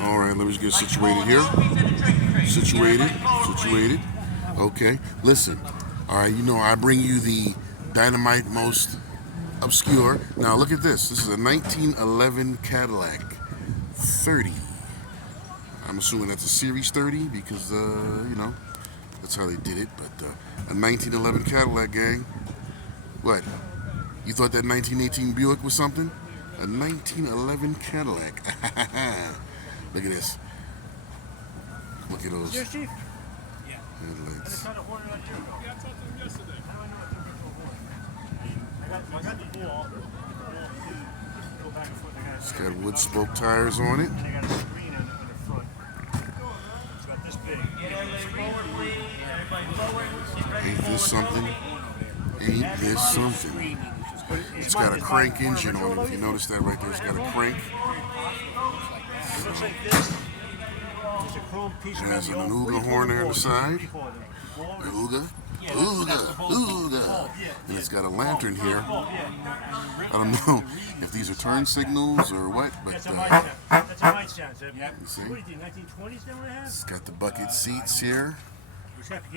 All right, let me just get situated here. Situated. Okay, listen. All right, you know I bring you the dynamite most obscure. Now look at this. This is a 1911 Cadillac 30. I'm assuming that's a Series 30 because you know that's how they did it. But a 1911 Cadillac, gang. What? You thought that 1918 Buick was something? A 1911 Cadillac. Look at this. Look at those headlights. It's got wood spoke tires on it. Ain't this something? Ain't this something? It's got a crank engine on it. If you notice that right there, it's got a crank. There's an Ooga horn there on the side. Ooga. And it's got a lantern here. I don't know if these are turn signals or what, but you see? It's got the bucket seats here.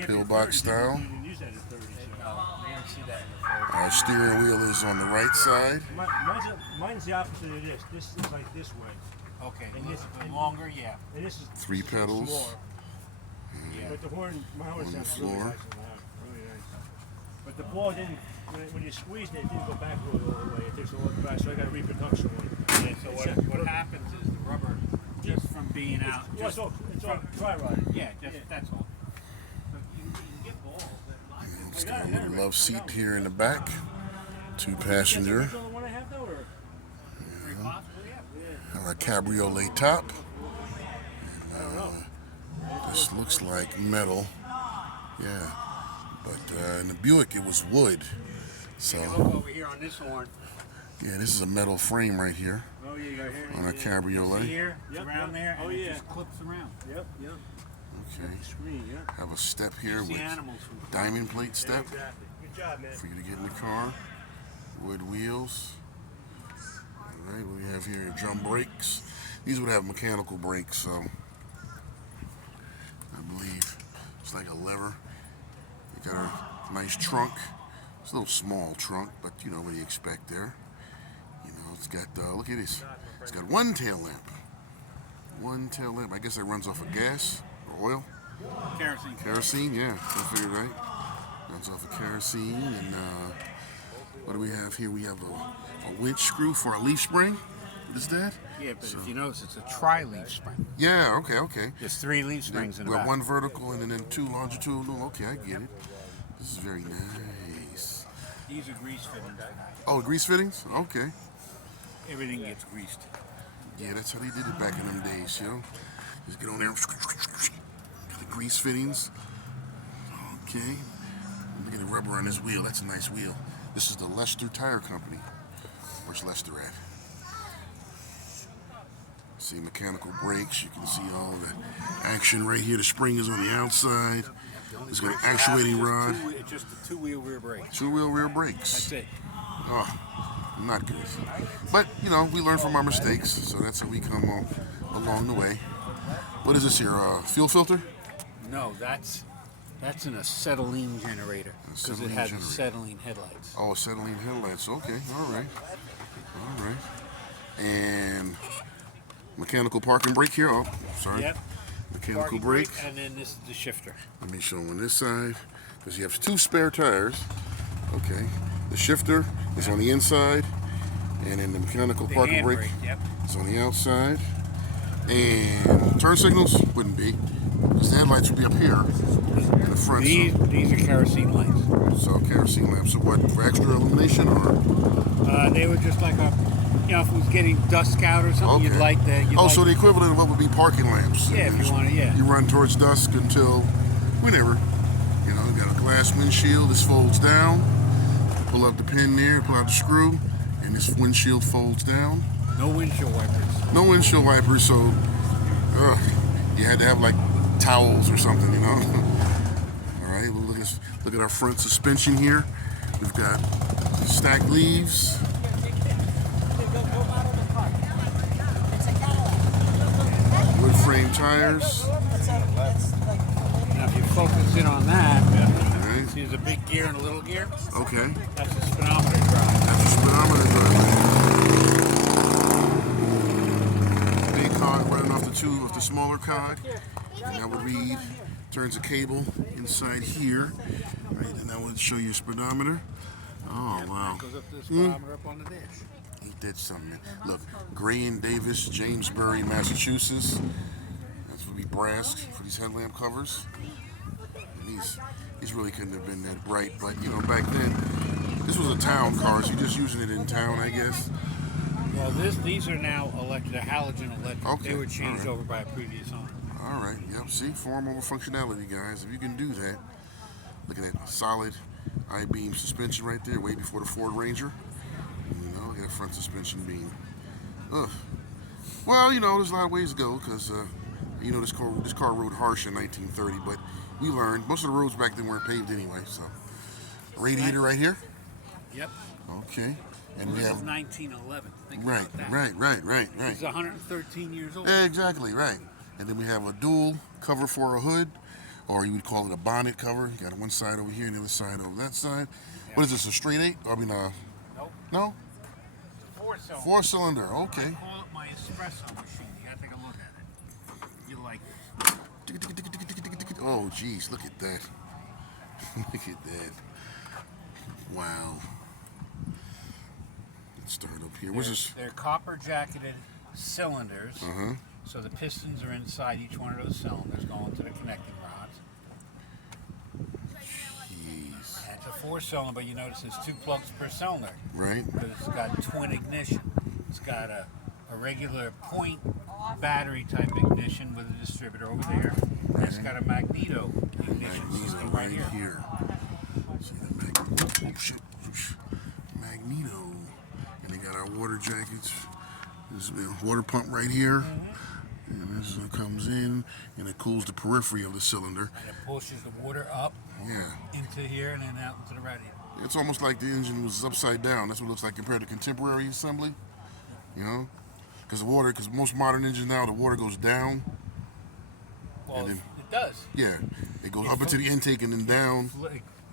Pillbox style. Our steering wheel is on the right side. Mine's the opposite of this. This is like this way. Okay, and this is longer, yeah. And this is 3 pedals. Yeah. But the horn, my horn sounds floor. really nice. But the ball didn't, when you squeezed it, it didn't go backward all the way. It takes a lot back, so I got a reproduction one. Yeah, so what happens is the rubber, just from being out. Well, it's all dry rotted. Yeah, that's all. It's got a little love seat here in the back. 2-passenger. A cabriolet top. This looks like metal. Yeah. But in the Buick it was wood. So over here on this horn. Yeah, this is a metal frame right here. Oh yeah, you got here. On a cabriolet. Here, around there, and it just clips around. Yep. Okay. Have a step here with diamond plate step. Good job, man. For you to get in the car. Wood wheels. Alright, we have here drum brakes. These would have mechanical brakes, so I believe it's like a lever. You got a nice trunk. It's a little small trunk, but you know what do you expect there. You know, it's got, look at this. It's got one tail lamp. One tail lamp. I guess that runs off of gas or oil. Kerosene. Kerosene, yeah. I figured right. Runs off of kerosene. And what do we have here? We have a winch screw for a leaf spring. What is that? Yeah, but if you notice, it's a tri-leaf spring. Yeah, okay. There's 3 leaf springs in the back. One vertical and then 2 longitudinal. Okay, I get it. This is very nice. These are grease fittings. Oh, grease fittings? Okay. Everything gets greased. Yeah, that's how they did it back in them days, you know. Just get on there. The grease fittings. Okay. Look at the rubber on this wheel. That's a nice wheel. This is the Leicester Tire Company. Where's Leicester at? See mechanical brakes. You can see all the action right here. The spring is on the outside. It's got an actuating rod. It's just a 2-wheel rear brake. 2-wheel rear brakes. That's it. Oh, not good. But, you know, we learn from our mistakes, so that's how we come along the way. What is this here, fuel filter? No, that's an acetylene generator because it has acetylene headlights. Oh, acetylene headlights. Okay, all right. And mechanical parking brake here. Oh, sorry. Yep. Mechanical brake. And then this is the shifter. Let me show them on this side because you have 2 spare tires. Okay. The shifter is on the inside, and then the mechanical parking brake is on the outside. And turn signals wouldn't be, because the headlights would be up here in the front. These are kerosene lights. So kerosene lamps. So what, for extra illumination or? They were just like if it was getting dusk out or something, you'd light that. So the equivalent of what would be parking lamps. Yeah, if you want to, yeah. You run towards dusk until whenever. You know, you got a glass windshield. This folds down. Pull up the pin there, pull out the screw, and this windshield folds down. No windshield wipers. No windshield wipers, so you had to have like towels or something, you know. All right, well, look at our front suspension here. We've got stacked leaves. tires. Now, if you focus in on that, Right. see there's a big gear and a little gear. Okay. That's a speedometer drive. That's your speedometer drive. Big cog running off the tube of the smaller cog. And that would read, turns a cable inside here. Right, and that would show your speedometer. Oh, wow. Goes up to the speedometer up on the dash. Ain't that something, man? Look, Gray and Davis, Jamesbury, Massachusetts. That's what we brassed for these headlamp covers. And these really couldn't have been that bright, but you know, back then, this was a town car, so you're just using it in town, I guess. Well, these are now electric, they're halogen electric. Okay, They were changed all right. over by a previous owner. All right, yep. See, form over functionality, guys. If you can do that, look at that solid I-beam suspension right there, way before the Ford Ranger. You know, look at that front suspension beam. Ugh. Well, you know, there's a lot of ways to go because, you know, this car rode harsh in 1930, but we learned most of the roads back then weren't paved anyway. So, radiator right here. Yep. Okay. And we This have is 1911. Think right, about that. right. He's 113 years old. Exactly, right. And then we have a dual cover for a hood, or you would call it a bonnet cover. You got one side over here and the other side over that side. Yeah. What is this, a straight eight? I mean, Nope. no? Four-cylinder. Four-cylinder, I okay. call it my espresso machine. You gotta take a look at it. You like it. Oh, geez, look at that. Look at that. Wow. Let's start up here. What's this? They're copper jacketed cylinders. Uh-huh. So the pistons are inside each one of those cylinders going to the connecting rods. Jeez. And it's a four-cylinder, but you notice there's 2 plugs per cylinder. Right? Because it's got twin ignition. It's got a regular point battery type ignition with a distributor over there. And it's got a magneto ignition system right here. See that magneto? Oh, shit. Magneto. And they got our water jackets. There's a water pump right here. And this comes in and it cools the periphery of the cylinder. And it pushes the water up Yeah. into here and then out into the radiator. It's almost like the engine was upside down. That's what it looks like compared to contemporary assembly. You know? Because most modern engines now, the water goes down. Well, And then- it does. Yeah. It goes up into the intake and then down.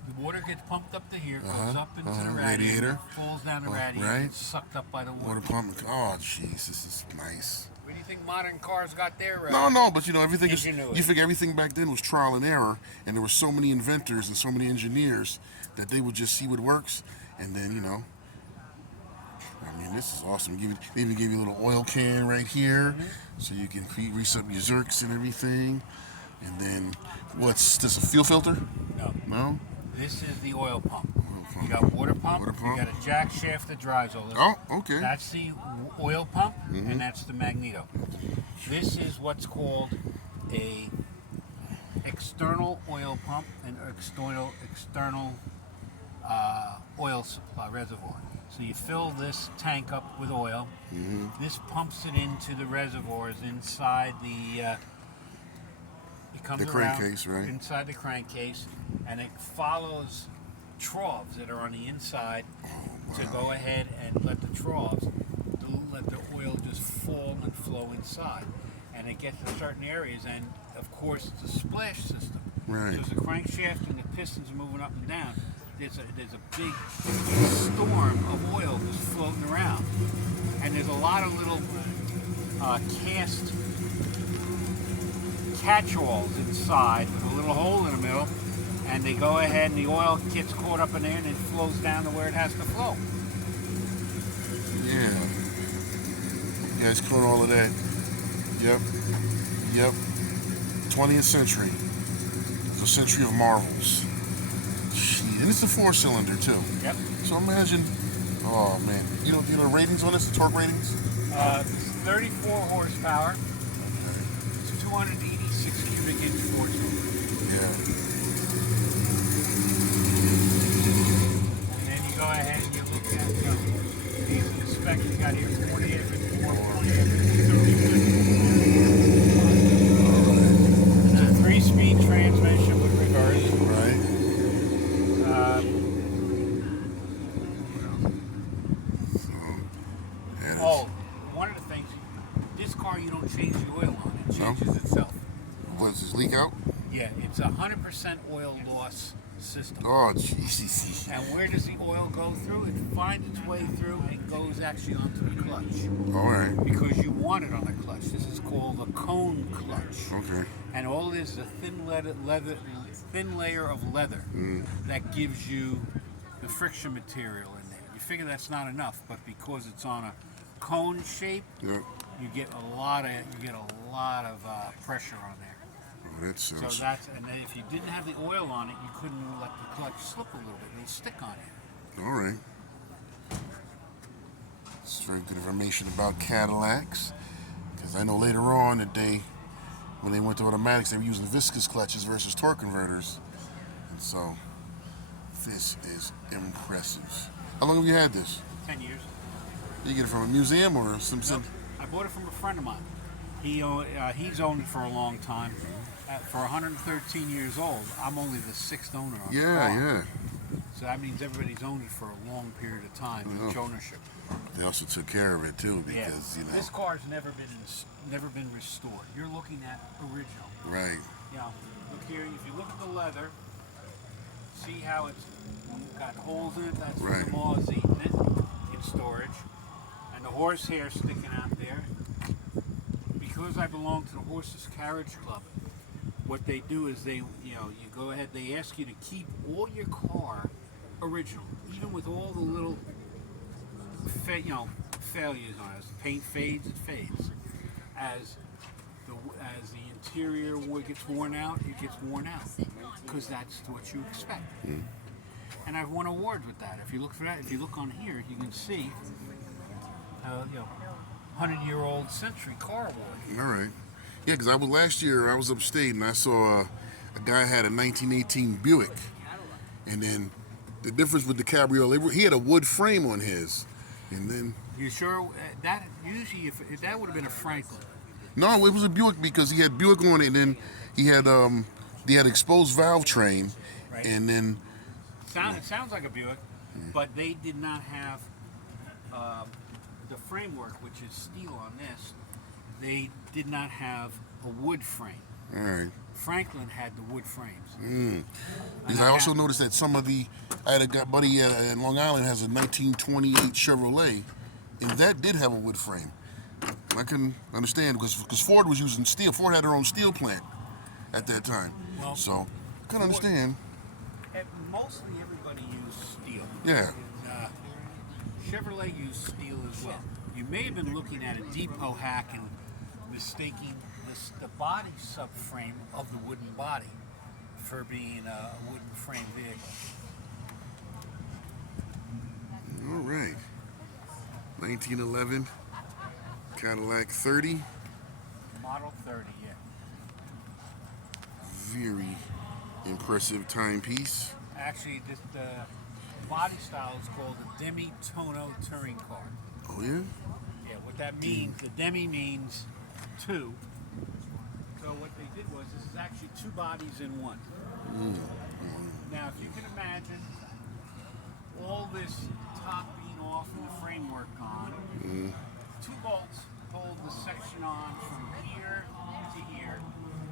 The water gets pumped up to here, goes up into the radiator. radiator, falls down the radiator, right. gets sucked up by the water. Water pump. Oh, jeez, this is nice. Where do you think modern cars got their No, but you know, everything is, ingenuity? you figure everything back then was trial and error, and there were so many inventors and so many engineers that they would just see what works, and then, you know, I mean, this is awesome. They even give you a little oil can right here, so you can grease up your Zerks and everything. And then, what's this, a fuel filter? No. No? This is the oil pump. You got water pump, you got a jack shaft that drives all this. Oh, okay. That's the oil pump, and that's the magneto. This is what's called a external oil pump and external oil supply reservoir. So you fill this tank up with oil. This pumps it into the reservoirs inside the. It comes The around crankcase, right? inside the crankcase, and it follows troughs that are on the inside to go ahead and let the troughs, let the oil just fall and flow inside. And it gets to certain areas, and of course it's a splash system. Right. So as the crankshaft and the pistons are moving up and down, there's a big storm of oil just floating around. And there's a lot of little cast catch-alls inside with a little hole in the middle, and they go ahead and the oil gets caught up in there and it flows down to where it has to flow. Yeah. Yeah, it's caught all of that. Yep. 20th century. It's a century of marvels. And it's a 4-cylinder too. Yep. So imagine, oh man, you know the ratings on this, the torque ratings? It's 34 horsepower. It's 286 cubic inch force. Yeah. And then you go ahead and you look at, these are the specs you got here, 48 and 48. It's a 3-speed transmission with reverse. Right. One of the things, this car you you don't change the oil on it. It No? changes itself. What does this leak out? Yeah, it's 100% oil loss system. Oh, jeez. And where does the oil go through? It finds its way through and goes actually onto the clutch. All right. Because you want it on the clutch. This is called a cone clutch. Okay. And all it is a thin layer of leather that gives you the friction material in there. You figure that's not enough, but because it's on a cone shape, Yep. you get a lot of pressure on there. Oh, that So sounds. and then if you didn't have the oil on it, you couldn't let the clutch slip a little bit. It'll stick on you. All right. It's very good information about Cadillacs, because I know later on that when they went to automatics, they were using viscous clutches versus torque converters, and so this is impressive. How long have you had this? 10 years. Did you get it from a museum or some? Nope. I bought it from a friend of mine. He's owned it for a long time. For 113 years old, I'm only the 6th owner of the car. Yeah. So that means everybody's owned it for a long period of time, each ownership. They also took care of it too, because This car's never been restored. You're looking at original. Right. Look here. If you look at the leather, see how it's got holes in it. That's where Right. the moth's eating it in storage, and the horsehair sticking out there. Because I belong to the Horses Carriage Club, what they do is you go ahead. They ask you to keep all your car original, even with all the little failures on it. As the paint fades, it fades. As the interior gets worn out, it gets worn out, because that's what you expect. And I've won awards with that. If you look for that, if you look on here, you can see 100-year-old Century Car Award. All right. Yeah, because last year I was upstate and I saw a guy had a 1918 Buick, and then the difference with the cabriolet, he had a wood frame on his, and then. You sure that usually if that would have been a Franklin? No, it was a Buick because he had Buick on it, and then he had exposed valve train, Right. and then. It sounds like a Buick, but they did not have the framework, which is steel on this. They did not have a wood frame. All right. Franklin had the wood frames. Because I also noticed that I had a buddy in Long Island has a 1928 Chevrolet, and that did have a wood frame. I couldn't understand because Ford was using steel. Ford had their own steel plant at that time, Well, so I couldn't understand. Mostly everybody used steel. Yeah. Chevrolet used steel as well. You may have been looking at a depot hack and mistaking the body subframe of the wooden body for being a wooden frame vehicle. All right. 1911 Cadillac 30. Model 30, yeah. Very impressive timepiece. Actually, the body style is called the Demi-Tono touring car. Oh yeah. Yeah, what that means, the Demi means two. So what they did was, this is actually two bodies in one. Now, if you can imagine all this top being off and the framework on, two bolts hold the section on from here to here.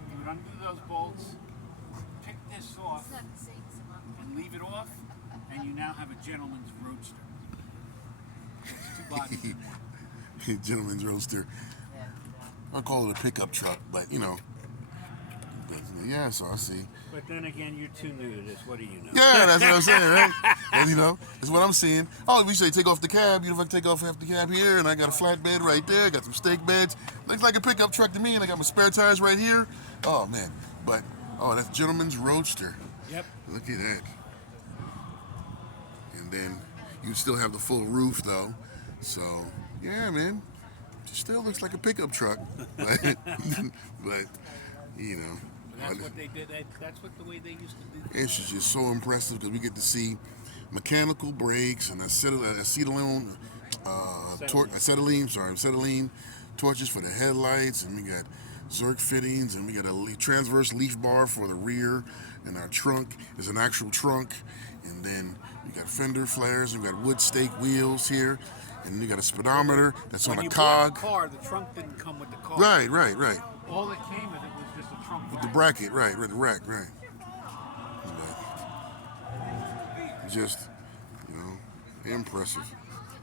You would undo those bolts, pick this off, and leave it off, and you now have a gentleman's roadster. It's two bodies in one. Gentleman's roadster. I'll call it a pickup truck, but yeah, so I see. But then again, you're too new to this. What do you know? Yeah, that's what I'm saying, right? And that's what I'm seeing. Oh, we say take off the cab. If I take off half the cab here, and I got a flatbed right there, got some stake beds. Looks like a pickup truck to me, and I got my spare tires right here. Oh man, but that's gentleman's roadster. Yep. Look at that. And then you still have the full roof though, so yeah, man. It still looks like a pickup truck, but That's what they did. That's what the way they used to do. It's just so impressive because we get to see mechanical brakes and acetylene torches for the headlights, and we got Zerk fittings, and we got a transverse leaf bar for the rear, and our trunk is an actual trunk, and then we got fender flares, and we got wood stake wheels here, and you got a speedometer that's When on a you bought the cog. car, the trunk didn't come with the car. Right. All that came with it was just a trunk With the rack. bracket, right, with the rack, right. But just, impressive.